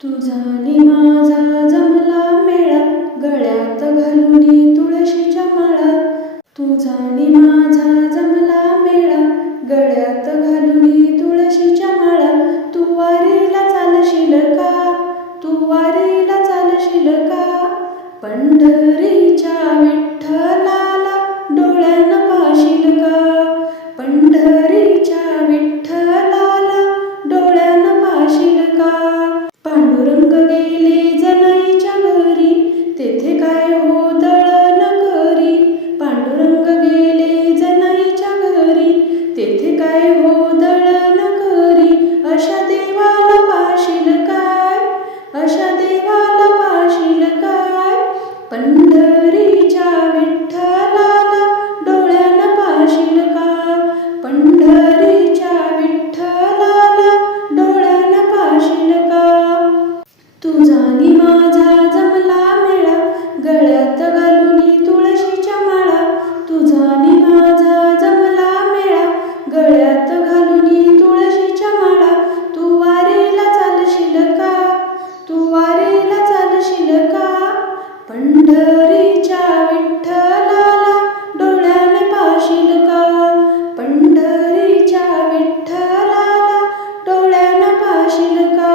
तुझा आणि माझा जमला मेळा, गळ्यात घालूनी तुळशीच्या माळा. तुझा आणि माझा जमला मेळा, गळ्यात घालूनी तुळशीच्या माळा. तू वारीला चालशील का, तू वारीला चालशील का, पंढरीच्या विठ्ठलाला डोळ्यानं पाहशील का, पंढरीच्या विठ्ठलाला डोळ्यानं पाहशील का. पांडुरंग गेले जनाईच्या घरी, तेथे काय हो दळण करी. पांडुरंग गेले जनाईच्या घरी, तेथे काय हो दळण करी. अशा देवाला पाहशील काय, अशा देवाला पाहशील काय, पंढरीच्या विठ्ठलाला डोळ्यानं पाहशील का, पंढरीच्या विठ्ठलाला डोळ्यानं पाहशील का. तुझा आणि माझा जमला मेळा, गळ्यात घालूनी तुळशीच्या माळा. तुझा आणि माझा जमला मेळा, गळ्यात घालूनी तुळशीच्या माळा. तू वारीला चालशील का, तू वारीला चालशील का, पंढरीच्या विठ्ठलाला डोळ्याने पाहशील का, पंढरीच्या विठ्ठलाला डोळ्यानं पाहशील का.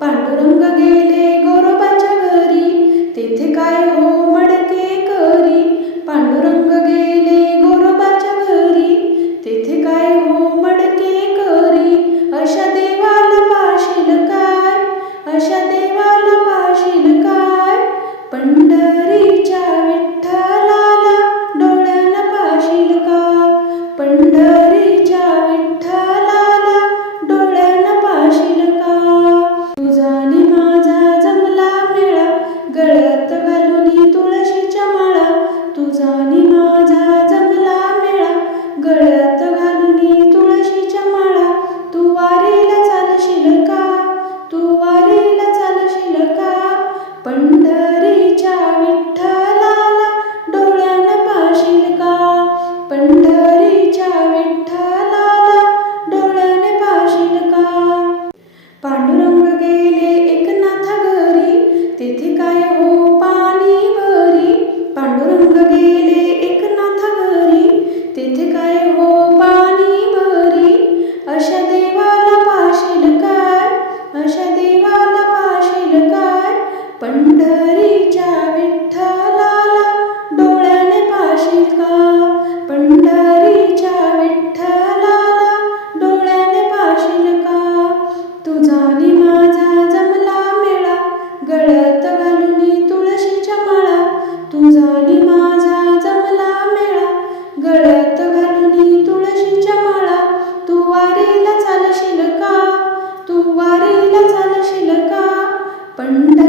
पांडुरंग गेले गोरोबाच्या घरी, तेथे काय हो मडके करी. पांडुरंग गेले गोरोबाच्या घरी, तेथे काय हो मडके करी. अशा देवाला पाहशील काय, अशा देवाला पाहशील काय, पंढरीच्या विठ्ठलाला डोळ्यानं पाहशील का, पंढरीच्या विठ्ठलाला डोळ्यानं पाहशील का. तुझा आणि माझा जमला मेळा, गळ्यात घालूनी तुळशीच्या माळा. तुझा आणि माझा जमला मेळा, गळ्यात घालूनी तुळशीच्या माळा. तू वारीला चालशील का, तू वारीला चालशील का, पंढरीच्या विठ्ठलाला डोळ्यानं पाहशील का, पंढरीच्या विठ्ठलाला डोळ्याने पाहशील का. पांडुरंग गेले एकनाथा घरी, तेथे काय हो पाणी भरी. पांडुरंग गेले एकनाथा घरी, तेथे काय हो पाणी भरी. अशा देवाला पाहशील काय, अशा देवाला पाहशील काय, पंढरीच्या विठ्ठलाला डोळ्याने पाहशील का, पंढरीच्या विठ्ठलाला डोळ्याने पाहशील का. तुझा आणि माझा जमला मेळा, गळ्यात घालूनी तुळशीच्या माळा. तुझा आणि माझा जमला मेळा, गळ्यात घालूनी तुळशीच्या माळा. तू वारीला चालशील का, तू वारीला चालशील का, पंढरीच्या